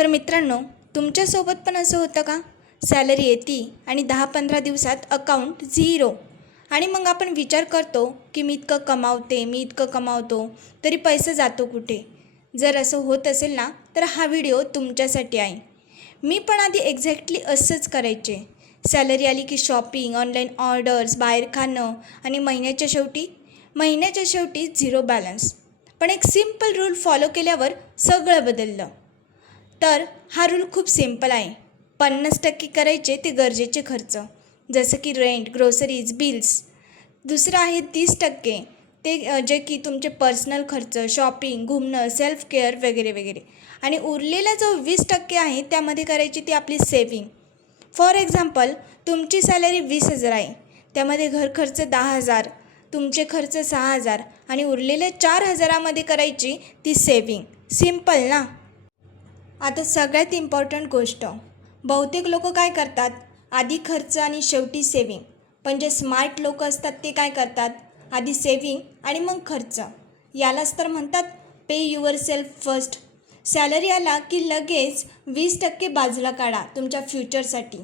तर मित्रांनो, तुमच्यासोबत पण असं होतं का? सॅलरी येते आणि 10-15 दिवसात अकाउंट झिरो आणि मग आपण विचार करतो की मी इतकं कमावतो तरी पैसा जातो कुठे? जर असं होत असेल ना, तर हा व्हिडिओ तुमच्यासाठी आहे. मी पण आधी एक्झॅक्टली असंच करायचे. सॅलरी आली की शॉपिंग, ऑनलाईन ऑर्डर्स, बाहेर खाणं आणि महिन्याच्या शेवटी झिरो बॅलन्स. पण एक सिम्पल रूल फॉलो केल्यावर सगळं बदललं. तर हा रूल खूप सिंपल आहे. 50% करायचे ते गरजेचे खर्च, जसं की रेंट, ग्रोसरीज, बिल्स. दुसरं आहे 30% ते जे की तुमचे पर्सनल खर्च, शॉपिंग, घुमणं, सेल्फ केअर वगैरे वगैरे. आणि उरलेला जो 20% आहे त्यामध्ये करायची ती आपली सेविंग. फॉर एक्झाम्पल, तुमची सॅलरी 20,000 आहे, त्यामध्ये घर खर्च 10,000, तुमचे खर्च 6,000 आणि उरलेल्या 4,000मध्ये करायची ती सेविंग. सिम्पल ना? आता सगळ्यात इम्पॉर्टंट गोष्ट, बहुतेक लोक काय करतात, आधी खर्च आणि शेवटी सेविंग. पण जे स्मार्ट लोक असतात ते काय करतात, आधी सेविंग आणि मग खर्च. यालाच तर म्हणतात पे युअर सेल्फ फर्स्ट. सॅलरी आला की लगेच 20% बाजूला काढा तुमच्या फ्युचरसाठी.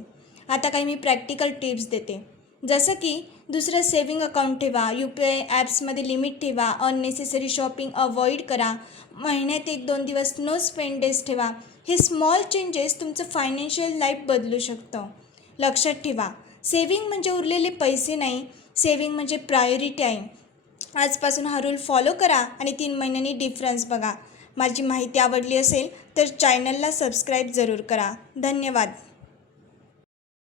आता काही मी प्रॅक्टिकल टिप्स देते, जसं की दुसरं सेविंग अकाउंट ठेवा, UPI ॲप्समध्ये लिमिट ठेवा, अननेसेसरी शॉपिंग अवॉइड करा, महिन्यात 1-2 दिवस नो स्पेंड डेज ठेवा. हे स्मॉल चेंजेस तुमचं फायनान्शियल लाईफ बदलू शकतं. लक्षात ठेवा, सेविंग म्हणजे उरलेले पैसे नाही, सेविंग म्हणजे प्रायोरिटी आहे. आजपासून हा रूल फॉलो करा आणि 3 महिन्यांनी डिफरन्स बघा. माझी माहिती आवडली असेल तर चॅनलला सबस्क्राईब जरूर करा. धन्यवाद.